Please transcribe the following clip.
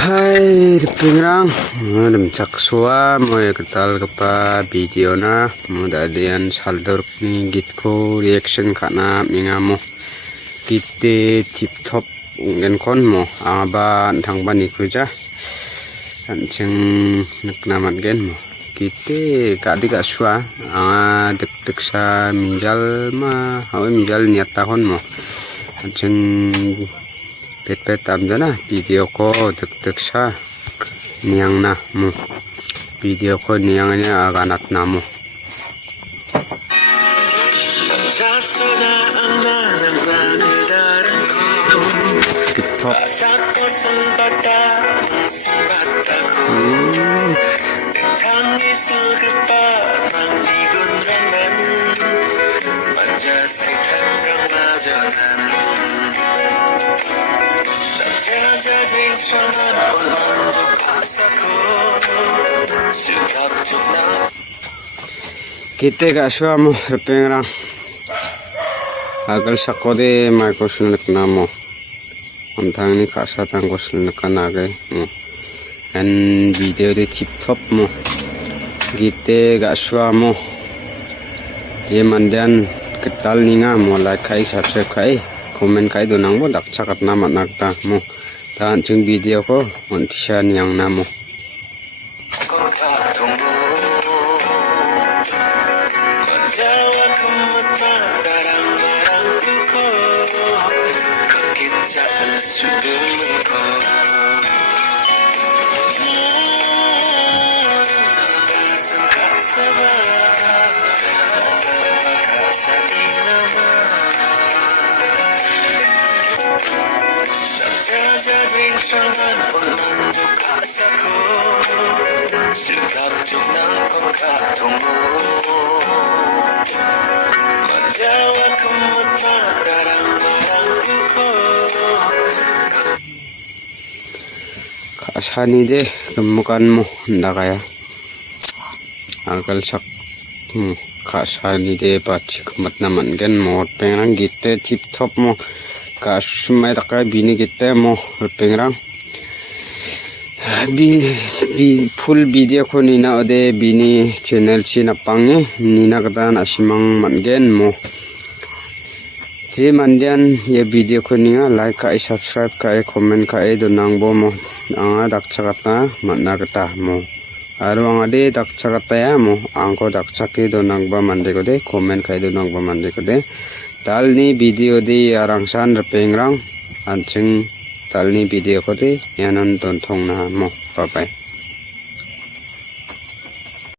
Hai pengrang dem caksua moy ketal kepa video na mudadian saldur ni gitko reaction kana mingamo kite tip top ungen kon mo aba thang bani kuja anceng naknamat gen mo kite kadi ka sua dek dek sa minjal ma hawe minjal niat tahun mo anceng pet tam jana video ko tek sa niang na mo video ko niang nya aganat na mo TikTok kita gak suamo pengrang agal sakode mai kosun namo amthang ni khasa tang kosun kanage an video de tip top mo gite gak suamo je mandan ketal ninga mo like kai subscribe kai comment kai donang mo dak chakat nama nakta mo tan chung video ko ontishan yang namo kasani de kemukan mo ndakaya agal sak kasani de pachi kemat naman gen mo pengrang gite tip top mo kasumai takay bini gite mo pengrang full video ko nina ode bini channel chi napangye nina katan asimang mangen mo je mandian ye video ko ninga like kai subscribe kai comment kai donang bo mo anga dakchakata manna kata mo aro anga de dakchakata ya mo angko dakchake donang ba mande ko de comment kai donang ba mande ko de talni video de arangsan repengrang anching talni video ko de yanan don thong na mo bye bye